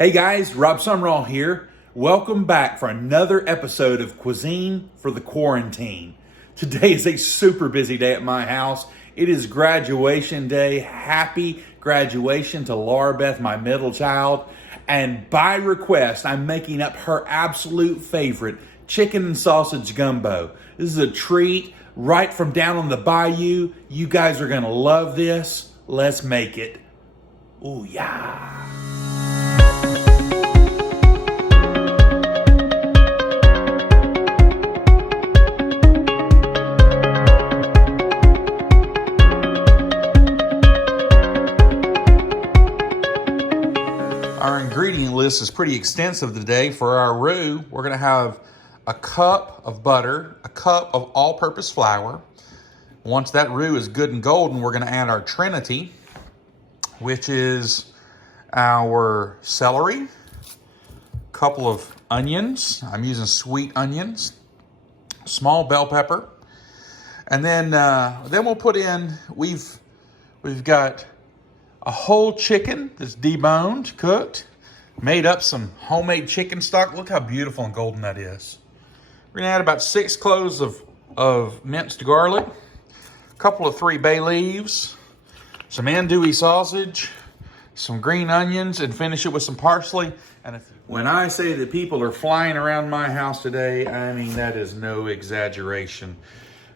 Hey guys, Rob Summerall here. Welcome back for another episode of Cuisine for the Quarantine. Today is a super busy day at my house. It is graduation day. Happy graduation to Laura Beth, my middle child. And by request, I'm making up her absolute favorite, chicken and sausage gumbo. This is a treat right from down on the bayou. You guys are going to love this. Let's make it. Ooh, yeah. Our ingredient list is pretty extensive today. For our roux, we're going to have a cup of butter, a cup of all-purpose flour. Once that roux is good and golden, we're going to add our trinity, which is our celery, a couple of onions. I'm using sweet onions, small bell pepper, and then we'll put in. We've got a whole chicken that's deboned, cooked, made up some homemade chicken stock. Look how beautiful and golden that is. We're gonna add about 6 cloves of minced garlic, a couple of 3 bay leaves, some andouille sausage, some green onions, and finish it with some parsley. And when I say that people are flying around my house today, I mean that is no exaggeration.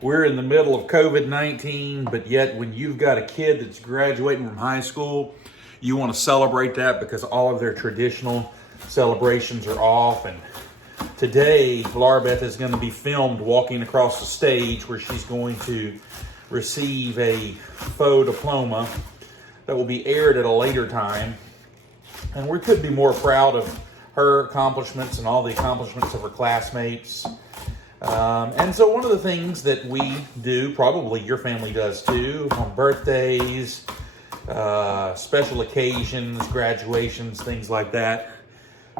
We're in the middle of COVID-19, but yet when you've got a kid that's graduating from high school, you want to celebrate that because all of their traditional celebrations are off. And today, Laura Beth is going to be filmed walking across the stage where she's going to receive a faux diploma that will be aired at a later time. And we could be more proud of her accomplishments and all the accomplishments of her classmates. And so one of the things that we do, probably your family does too, on birthdays, special occasions, graduations, things like that,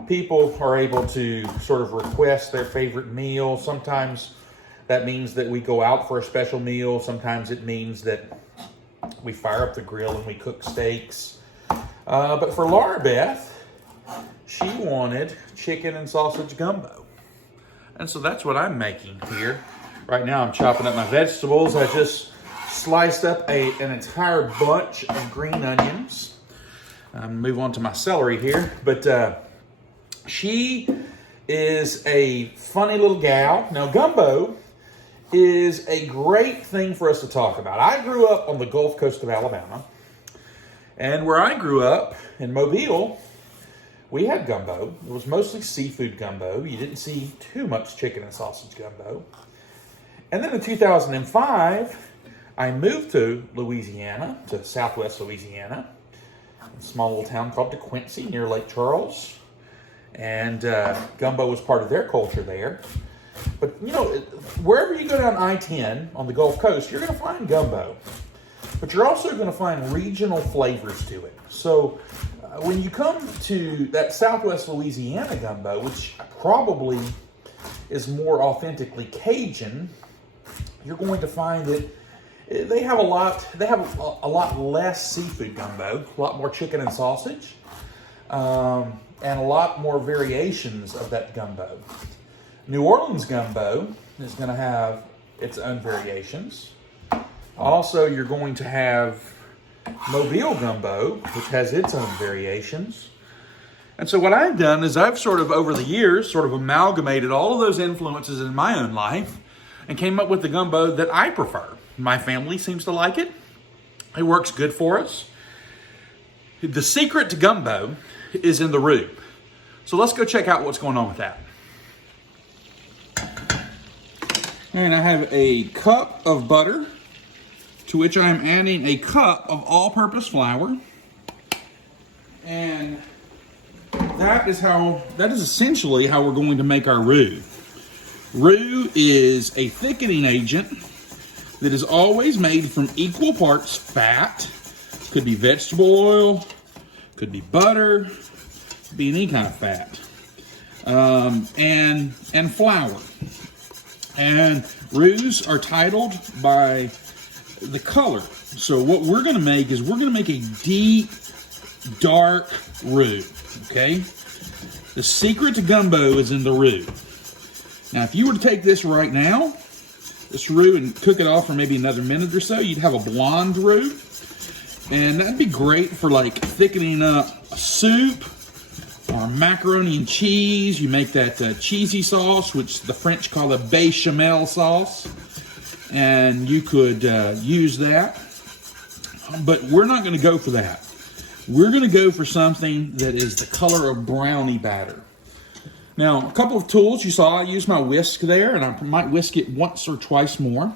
people are able to sort of request their favorite meal. Sometimes that means that we go out for a special meal. Sometimes it means that we fire up the grill and we cook steaks. But for Laura Beth, she wanted chicken and sausage gumbo. And so that's what I'm making here. Right now I'm chopping up my vegetables. I just sliced up an entire bunch of green onions. Move on to my celery here. But she is a funny little gal. Now gumbo is a great thing for us to talk about. I grew up on the Gulf Coast of Alabama. And where I grew up in Mobile, we had gumbo. It was mostly seafood gumbo. You didn't see too much chicken and sausage gumbo. And then in 2005, I moved to Louisiana, to southwest Louisiana, a small little town called DeQuincy near Lake Charles. And gumbo was part of their culture there. But, you know, wherever you go down I-10 on the Gulf Coast, you're going to find gumbo. But you're also going to find regional flavors to it. So when you come to that southwest Louisiana gumbo, which probably is more authentically Cajun, you're going to find that they have a lot less seafood gumbo, a lot more chicken and sausage, and a lot more variations of that gumbo. New Orleans gumbo is going to have its own variations. Also, you're going to have Mobile gumbo, which has its own variations. And so what I've done is I've sort of, over the years, sort of amalgamated all of those influences in my own life and came up with the gumbo that I prefer. My family seems to like it. It works good for us. The secret to gumbo is in the roux. So let's go check out what's going on with that. And I have a cup of butter, to which I'm adding a cup of all-purpose flour. And that is essentially how we're going to make our roux. Roux is a thickening agent that is always made from equal parts fat, could be vegetable oil, could be butter, could be any kind of fat, and flour. And roux are titled by the color. So what we're going to make is we're going to make a deep, dark roux. okay? The secret to gumbo is in the roux. Now, if you were to take this right now, this roux, and cook it off for maybe another minute or so, you'd have a blonde roux. And that'd be great for like thickening up a soup or macaroni and cheese. You make that cheesy sauce, which the French call a bechamel sauce. And you could use that. But we're not going to go for that. We're going to go for something that is the color of brownie batter. Now, a couple of tools. You saw I used my whisk there, and I might whisk it once or twice more.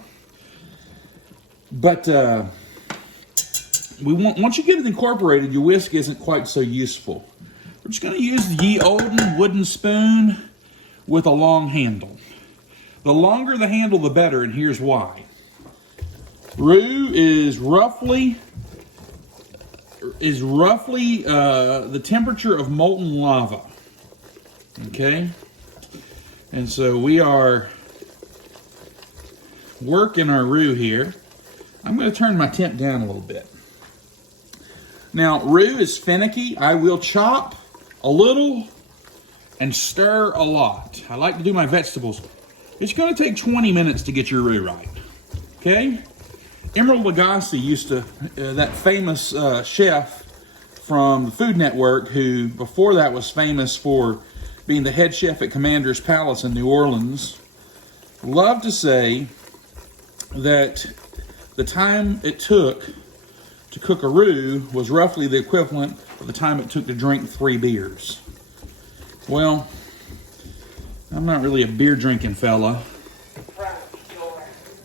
But once you get it incorporated, your whisk isn't quite so useful. We're just going to use the ye olden wooden spoon with a long handle. The longer the handle, the better, and here's why. Roux is roughly the temperature of molten lava. Okay? And so we are working our roux here. I'm going to turn my temp down a little bit. Now, roux is finicky. I will chop a little and stir a lot. I like to do my vegetables. It's going to take 20 minutes to get your roux right. Okay? Emeril Lagasse used to, that famous chef from the Food Network, who before that was famous for being the head chef at Commander's Palace in New Orleans, loved to say that the time it took to cook a roux was roughly the equivalent of the time it took to drink 3 beers. Well, I'm not really a beer drinking fella,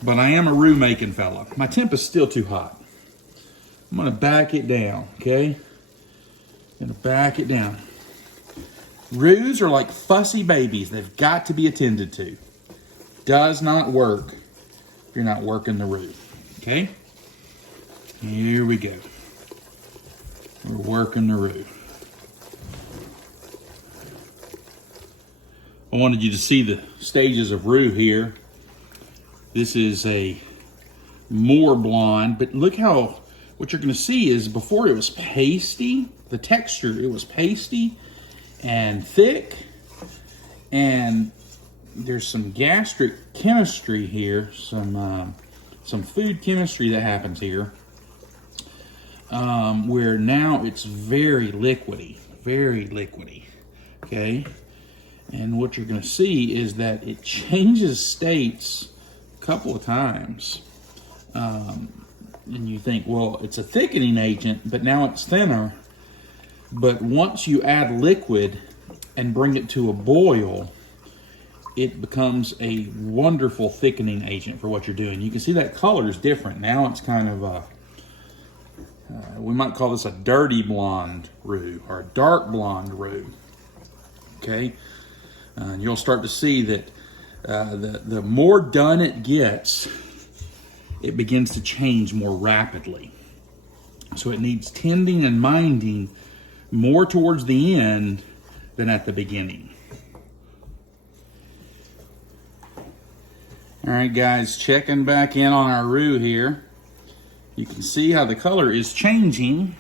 but I am a roux making fella. My temp is still too hot. I'm gonna back it down, okay? Gonna back it down. Roux are like fussy babies. They've got to be attended to. Does not work if you're not working the roux, okay? Here we go. We're working the roux. I wanted you to see the stages of roux here. This is a more blonde, but look how, what you're gonna see is before it was pasty, the texture, it was pasty and thick, and there's some gastric chemistry here, some food chemistry that happens here, where now it's very liquidy, okay? And what you're gonna see is that it changes states a couple of times. And you think, well, it's a thickening agent, but now it's thinner. But once you add liquid and bring it to a boil, it becomes a wonderful thickening agent for what you're doing. You can see that color is different. Now it's kind of a, we might call this a dirty blonde roux or a dark blonde roux. Okay? And you'll start to see that the more done it gets, it begins to change more rapidly. So it needs tending and minding more towards the end than at the beginning. All right, guys, checking back in on our roux here. You can see how the color is changing.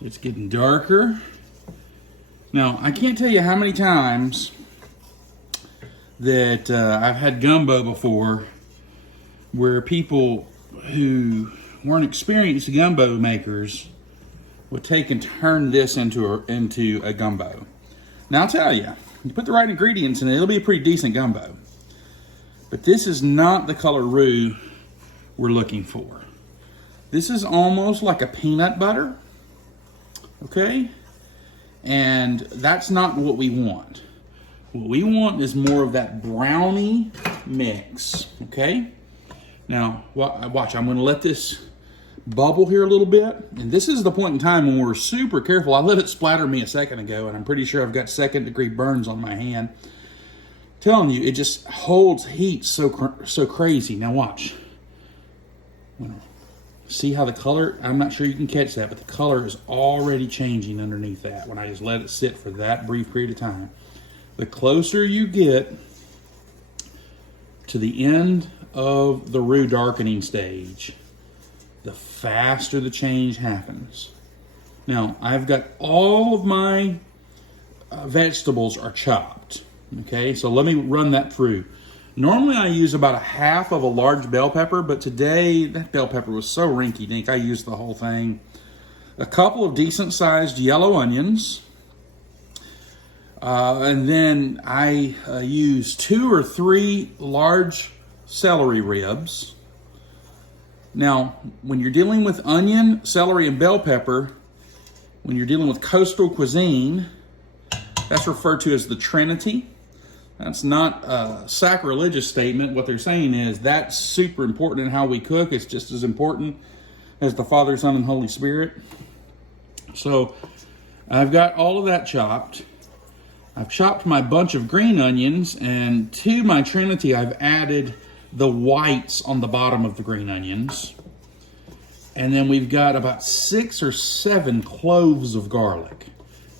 It's getting darker. Now, I can't tell you how many times that I've had gumbo before where people who weren't experienced gumbo makers would take and turn this into a gumbo. Now, I'll tell you, you put the right ingredients in it, it'll be a pretty decent gumbo. But this is not the color roux we're looking for. This is almost like a peanut butter, okay? And that's not what we want. What we want is more of that brownie mix, okay? Now, watch, I'm gonna let this bubble here a little bit. And this is the point in time when we're super careful. I let it splatter me a second ago, and I'm pretty sure I've got 2nd-degree burns on my hand. Telling you, it just holds heat so crazy. Now watch. See how the color, I'm not sure you can catch that, but the color is already changing underneath that when I just let it sit for that brief period of time. The closer you get to the end of the roux darkening stage, the faster the change happens. Now, I've got all of my vegetables are chopped. Okay, so let me run that through. Normally I use about 1/2 of a large bell pepper, but today that bell pepper was so rinky-dink, I used the whole thing. A couple of decent-sized yellow onions. And then I use 2 or 3 large celery ribs. Now, when you're dealing with onion, celery, and bell pepper, when you're dealing with coastal cuisine, that's referred to as the Trinity. That's not a sacrilegious statement. What they're saying is that's super important in how we cook. It's just as important as the Father, Son, and Holy Spirit. So I've got all of that chopped. I've chopped my bunch of green onions, and to my Trinity, I've added the whites on the bottom of the green onions. And then we've got about 6 or 7 cloves of garlic.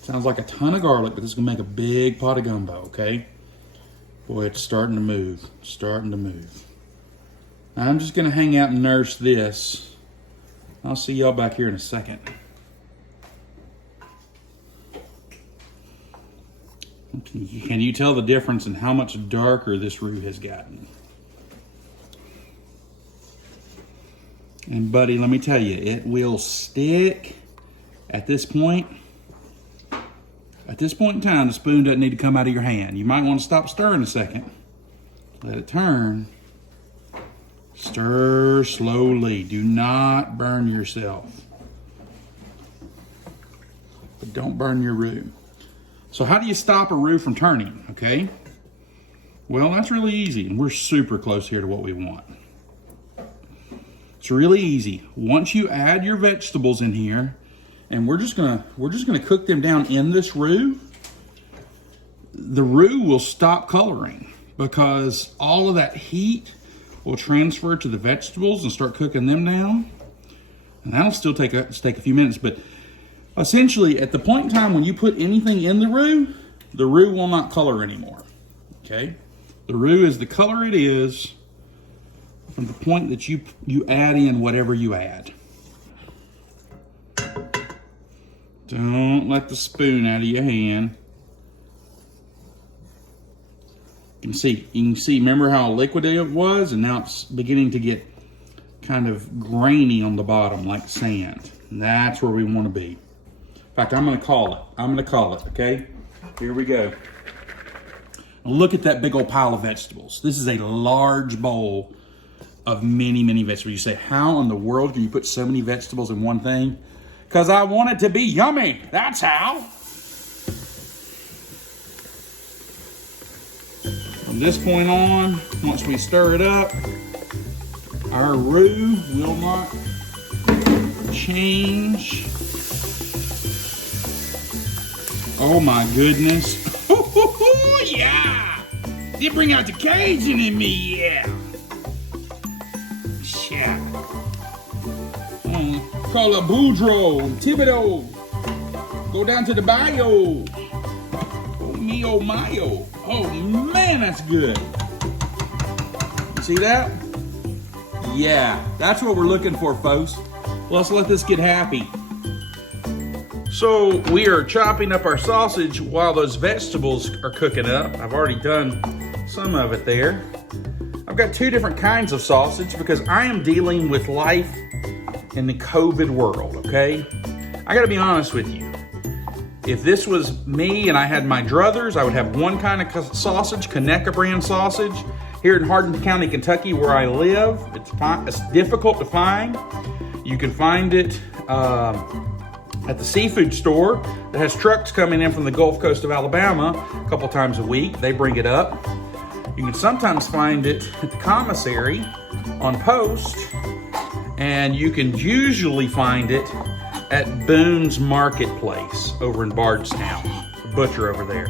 Sounds like a ton of garlic, but this is gonna make a big pot of gumbo, okay? Boy, it's starting to move, starting to move. Now, I'm just gonna hang out and nurse this. I'll see y'all back here in a second. Can you tell the difference in how much darker this roux has gotten? And buddy, let me tell you, it will stick at this point. At this point in time, the spoon doesn't need to come out of your hand. You might want to stop stirring a second. Let it turn. Stir slowly. Do not burn yourself. But don't burn your roux. So how do you stop a roux from turning, okay? Well, that's really easy, and we're super close here to what we want. It's really easy. Once you add your vegetables in here, and we're just gonna cook them down in this roux, the roux will stop coloring because all of that heat will transfer to the vegetables and start cooking them down. And that'll still take a few minutes, but essentially, at the point in time when you put anything in the roux will not color anymore, okay? The roux is the color it is from the point that you add in whatever you add. Don't let the spoon out of your hand. You can see, remember how liquid it was? And now it's beginning to get kind of grainy on the bottom like sand. And that's where we want to be. In fact, I'm going to call it. Okay? Here we go. Look at that big old pile of vegetables. This is a large bowl of many, many vegetables. You say, how in the world can you put so many vegetables in one thing? Because I want it to be yummy. That's how. From this point on, once we stir it up, our roux will not change. Oh my goodness. Yeah! You bring out the Cajun in me, yeah. Yeah. Call up Boudreaux, Thibodeau. Go down to the bayou. Oh, me, oh, my, oh. Oh, man, that's good. You see that? Yeah, that's what we're looking for, folks. Let's let this get happy. So we are chopping up our sausage while those vegetables are cooking up. I've already done some of it there. I've got 2 different kinds of sausage because I am dealing with life in the COVID world, okay? I gotta be honest with you. If this was me and I had my druthers, I would have one kind of sausage, Conecuh brand sausage. Here in Hardin County, Kentucky, where I live, it's difficult to find. You can find it at the seafood store that has trucks coming in from the Gulf Coast of Alabama a couple times a week. They bring it up. You can sometimes find it at the commissary on post, and you can usually find it at Boone's Marketplace over in Bardstown, the butcher over there.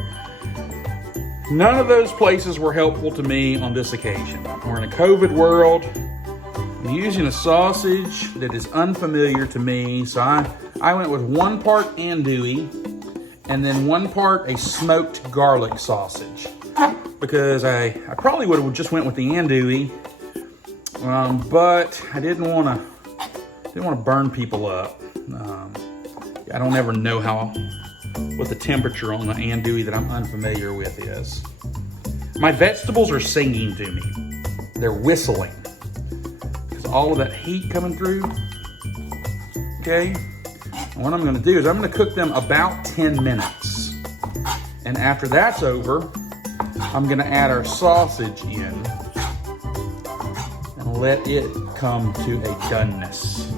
None of those places were helpful to me on this occasion. We're in a COVID world. I'm using a sausage that is unfamiliar to me, so I went with 1 part andouille and then 1 part a smoked garlic sausage, because I probably would have just went with the andouille, but I didn't want to burn people up. I don't ever know what the temperature on the andouille that I'm unfamiliar with is. My vegetables are singing to me. They're whistling. Because all of that heat coming through. Okay. And what I'm going to do is I'm going to cook them about 10 minutes. And after that's over, I'm going to add our sausage in and let it come to a doneness.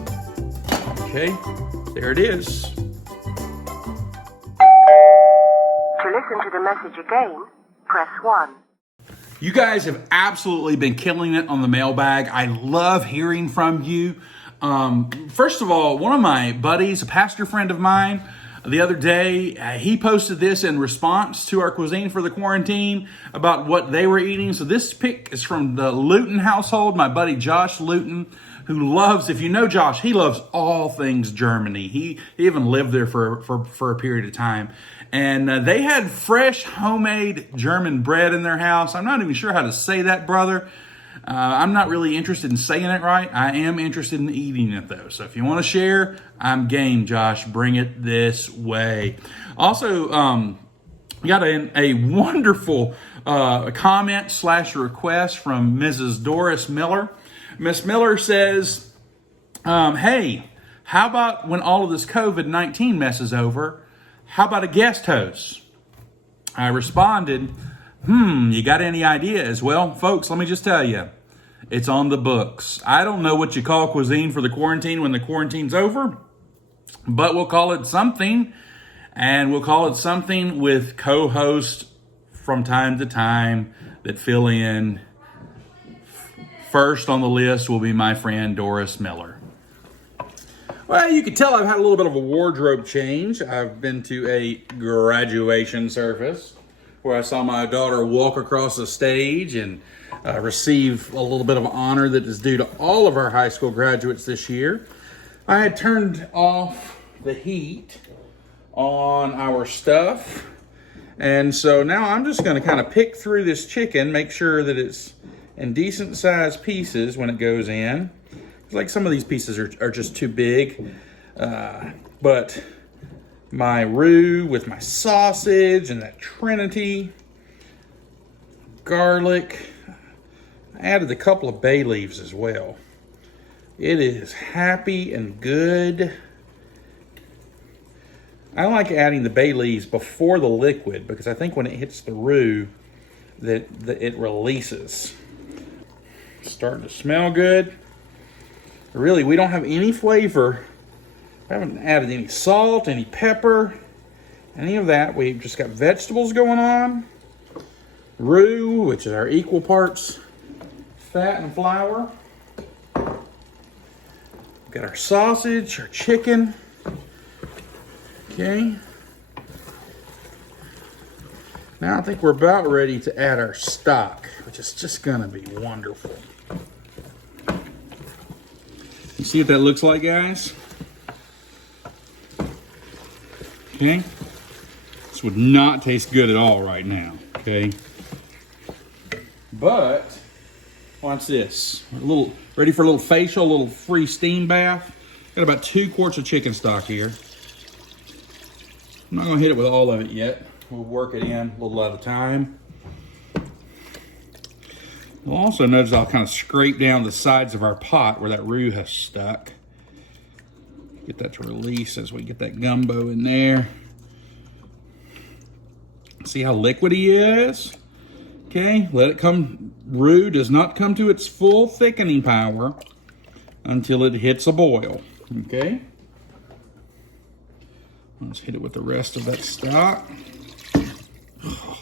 Okay, there it is. To listen to the message again, press 1. You guys have absolutely been killing it on the mailbag. I love hearing from you. First of all, one of my buddies, a pastor friend of mine, the other day, he posted this in response to our cuisine for the quarantine about what they were eating. So this pic is from the Luton household, my buddy Josh Luton, who loves, if you know Josh, he loves all things Germany. He even lived there for a period of time. And they had fresh homemade German bread in their house. I'm not even sure how to say that, brother. I'm not really interested in saying it right. I am interested in eating it, though. So if you want to share, I'm game, Josh. Bring it this way. Also, we got a wonderful comment/request from Mrs. Doris Miller. Miss Miller says, hey, how about when all of this COVID-19 mess is over, how about a guest host? I responded, you got any ideas? Well, folks, let me just tell you, it's on the books. I don't know what you call cuisine for the quarantine when the quarantine's over, but we'll call it something, and we'll call it something with co-hosts from time to time that fill in. First on the list will be my friend Doris Miller. Well, you can tell I've had a little bit of a wardrobe change. I've been to a graduation service where I saw my daughter walk across the stage and receive a little bit of honor that is due to all of our high school graduates this year. I had turned off the heat on our stuff. And so now I'm just going to kind of pick through this chicken, make sure that it's in decent sized pieces when it goes in. Like some of these pieces are just too big. But my roux with my sausage and that Trinity, garlic. I added a couple of bay leaves as well. It is happy and good. I like adding the bay leaves before the liquid because I think when it hits the roux that it releases. It's starting to smell good. Really, we don't have any flavor. I haven't added any salt, any pepper, any of that. We've just got vegetables going on. Roux, which is our equal parts fat and flour. We've got our sausage, our chicken. Okay. Now I think we're about ready to add our stock, which is just gonna be wonderful. You see what that looks like, guys? Okay. This would not taste good at all right now, okay? But, watch this. Ready for a little facial, a little free steam bath. Got about 2 quarts of chicken stock here. I'm not gonna hit it with all of it yet. We'll work it in a little at a time. You'll also notice I'll kind of scrape down the sides of our pot where that roux has stuck. Get that to release as we get that gumbo in there. See how liquidy he is? Okay, let it come. Roux does not come to its full thickening power until it hits a boil, okay? Let's hit it with the rest of that stock.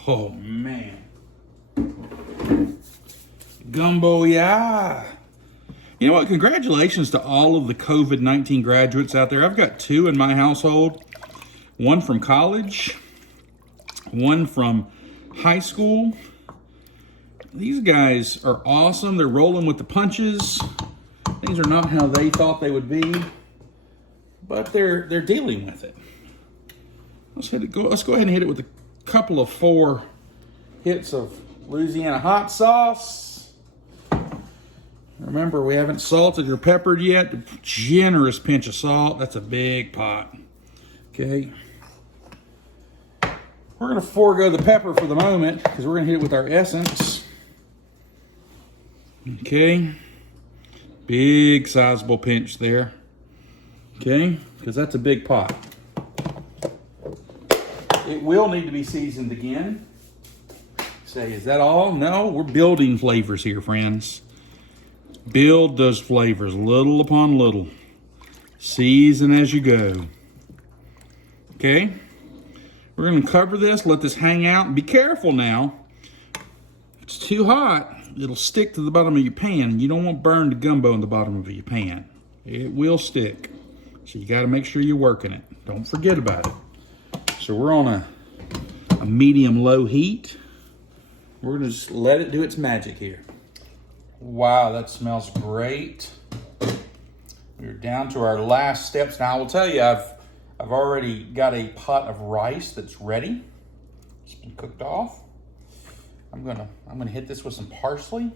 Oh, man. Gumbo, yeah. You know what? Congratulations to all of the COVID-19 graduates out there. I've got 2 in my household. One from college, one from high school. These guys are awesome. They're rolling with the punches. Things are not how they thought they would be, but they're dealing with it. Let's go ahead and hit it with a couple of 4 hits of Louisiana hot sauce. Remember, we haven't salted or peppered yet. Generous pinch of salt. That's a big pot. Okay. We're going to forego the pepper for the moment because we're going to hit it with our essence. Okay. Big sizable pinch there. Okay, because that's a big pot. It will need to be seasoned again. Say, is that all? No, we're building flavors here, friends. Build those flavors little upon little. Season as you go. Okay, we're going to cover this, let this hang out. Be careful now. If it's too hot, it'll stick to the bottom of your pan. You don't want burned gumbo in the bottom of your pan. It will stick. So you got to make sure you're working it. Don't forget about it. So we're on a medium-low heat. We're going to just let it do its magic here. Wow, that smells great. We're down to our last steps. Now I will tell you, I've already got a pot of rice that's ready. It's been cooked off. I'm gonna hit this with some parsley.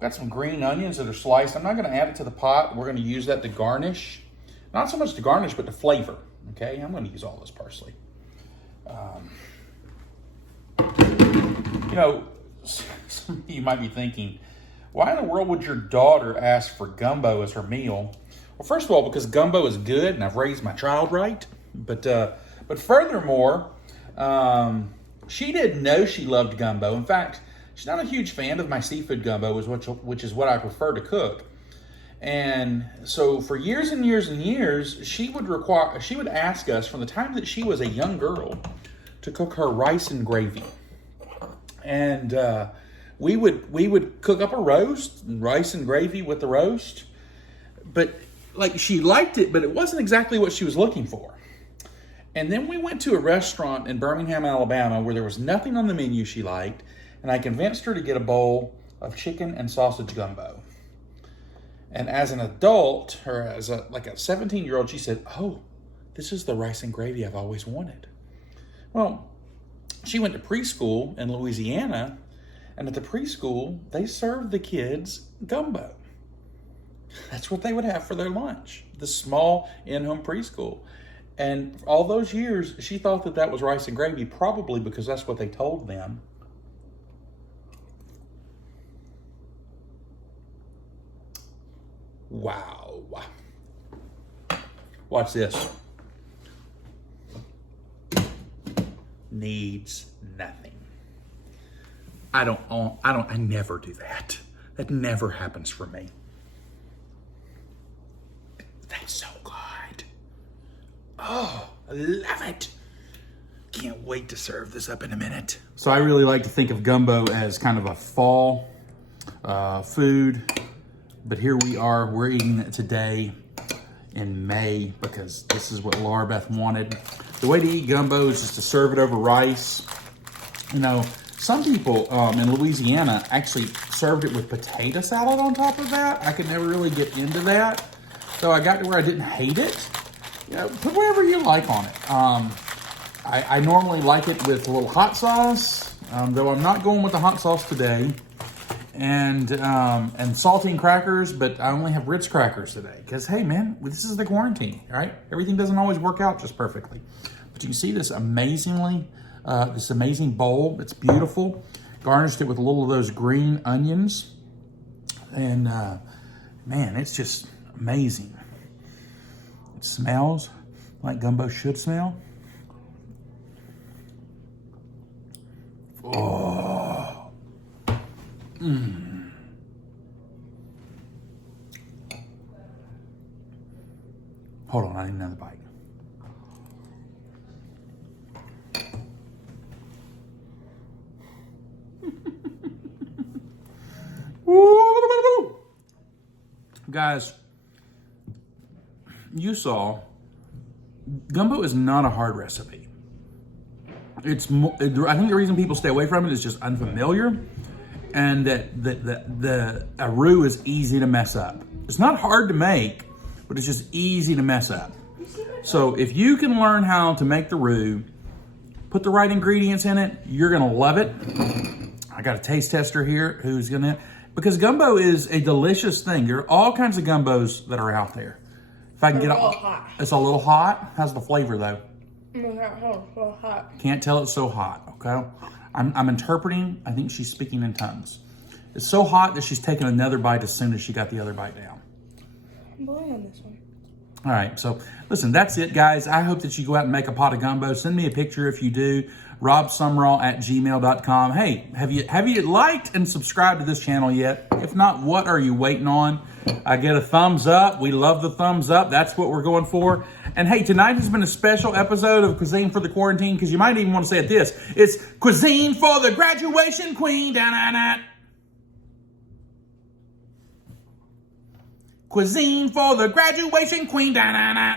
Got some green onions that are sliced. I'm not gonna add it to the pot. We're gonna use that to garnish. Not so much to garnish, but to flavor. Okay, I'm gonna use all this parsley. You know, some of you might be thinking, why in the world would your daughter ask for gumbo as her meal? Well, first of all, because gumbo is good and I've raised my child right. But furthermore, she didn't know she loved gumbo. In fact, she's not a huge fan of my seafood gumbo, which is what I prefer to cook. And so for years and years and years, she would ask us from the time that she was a young girl to cook her rice and gravy. And we would cook up a roast, rice and gravy with the roast. But like, she liked it, but it wasn't exactly what she was looking for. And then we went to a restaurant in Birmingham, Alabama, where there was nothing on the menu she liked, and I convinced her to get a bowl of chicken and sausage gumbo. And as an adult, or as a 17-year-old, she said, "Oh, this is the rice and gravy I've always wanted." Well, she went to preschool in Louisiana, and at the preschool, they served the kids gumbo. That's what they would have for their lunch, the small in-home preschool. And all those years, she thought that was rice and gravy, probably because that's what they told them. Wow. Watch this. Needs nothing. I never do that. That never happens for me. That's so good. Oh, I love it. Can't wait to serve this up in a minute. So I really like to think of gumbo as kind of a fall food. But here we are, we're eating it today in May because this is what Laura Beth wanted. The way to eat gumbo is just to serve it over rice. You know, some people in Louisiana actually served it with potato salad on top of that. I could never really get into that. So I got to where I didn't hate it. You know, put whatever you like on it. I normally like it with a little hot sauce, though I'm not going with the hot sauce today. And saltine crackers, but I only have Ritz crackers today. Because, hey, man, this is the quarantine, right? Everything doesn't always work out just perfectly. But you can see this amazing bowl. It's beautiful. Garnished it with a little of those green onions. And, man, it's just amazing. It smells like gumbo should smell. Oh. Hold on, I need another bite. Guys, you saw, gumbo is not a hard recipe. It's more, I think the reason people stay away from it is just unfamiliar, and that the roux is easy to mess up. It's not hard to make, but it's just easy to mess up. So if you can learn how to make the roux, put the right ingredients in it, you're gonna love it. I got a taste tester here who's gonna, because gumbo is a delicious thing. There are all kinds of gumbos that are out there. If I can It's get a little it. hot. It's a little hot. How's the flavor though? It's so hot. Can't tell it's so hot, okay? I'm interpreting. I think she's speaking in tongues. It's so hot that she's taking another bite as soon as she got the other bite down. I'm going on this one. All right, so listen, that's it, guys. I hope that you go out and make a pot of gumbo. Send me a picture if you do. robsumrall@gmail.com. Hey, have you liked and subscribed to this channel yet? If not, what are you waiting on? I get a thumbs up. We love the thumbs up. That's what we're going for. And hey, tonight has been a special episode of Cuisine for the Quarantine, because you might even want to say it this. It's Cuisine for the Graduation Queen. Da-na-na. Cuisine for the Graduation Queen. Da-na-na.